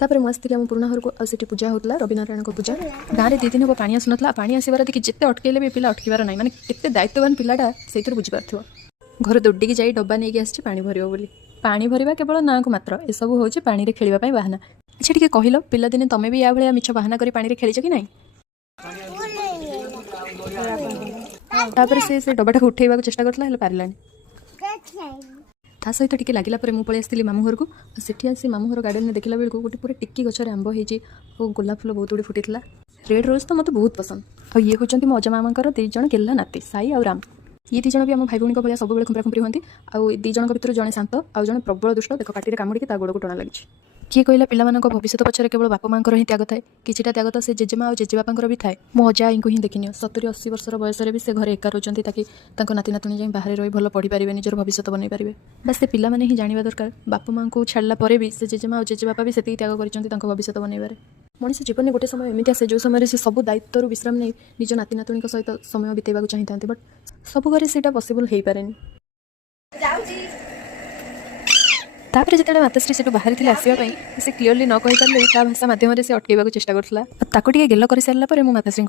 तापर मुझे आम पुराणा घर को आसी पूजा होता रविनारायण पूजा गाँव में 2 दिन हम पानी आसुना पानी आसबार देखिए जिते अटकैले भी पिला अटकबार ना माने केते दायित्ववान पिलाटा से बुझीपार घर दौड़िकी जाई डब्बा नहीं आसी पानी भर बोली पानी भरवा केवल ना को मात्र एसबू हूँ पानी में खेलवाई बाहाना। अच्छा टी कहल पिलादिने तुम भी या भाया मिछ बाहाना कर पानी में खेलीच कि नहीं तापर से डब्बाटा को उठेवा चेष्टा करता पारानी ता सहित टिके लगिला परे मु पळै आस्थिली मामू घर को सेठी आसी मामू घर गार्डन में देखला बेलू गोटे पूरा टिक्की गछरे आंब होईची और गोलाप फूल बहुत गुड़ी फुटीला। रेड रोज तो मत बहुत पसंद आ ये होचंती मो अजामामांकर 2 जण गेल्ला नाती साई और राम ये 2 जण भी आम भाई भौणी भाया सब खुंपरा खुंपरी होती आउ 2 जण भितर जड़े शांत आउ जड़े प्रबल दुष्ट देख पाटी कामुड़ी गोड़ को टणा लगी किए कहला पिला भविष्य पछरे केवल बापा माँ ही त्याग थाए किछिटा त्याग तो से जेजेमा और जेजेबापा भी थाए मो अजा को ही देखनी 70-80 वर्ष बयस भी से घरे एका रोचंती ताकि नाती नातुणी जाए बाहर रही भल पढ़ी पारे निजर भविष्य बनई पारे बस से पिला ही जाना दरकार बापा माँ को छाड़ा पर भी से जेजेमा और जेजेबापा भी से त्याग कर भविष्य बनईबार मनीष जीवन में गोटे समय एमती आसे जो समय से सब दायित्व विश्राम नहीं निज नाती नातुणी सहित समय बितेवा चाहिए था बट सब घरे से पॉसिबल हो पारे तापर जिते माताश्री से बाहरी आसवाई से क्लीयरली न कही पारे भाषा मध्यम से अटकैवा चेष्टा करता गेल कर सारापर मो माताश्री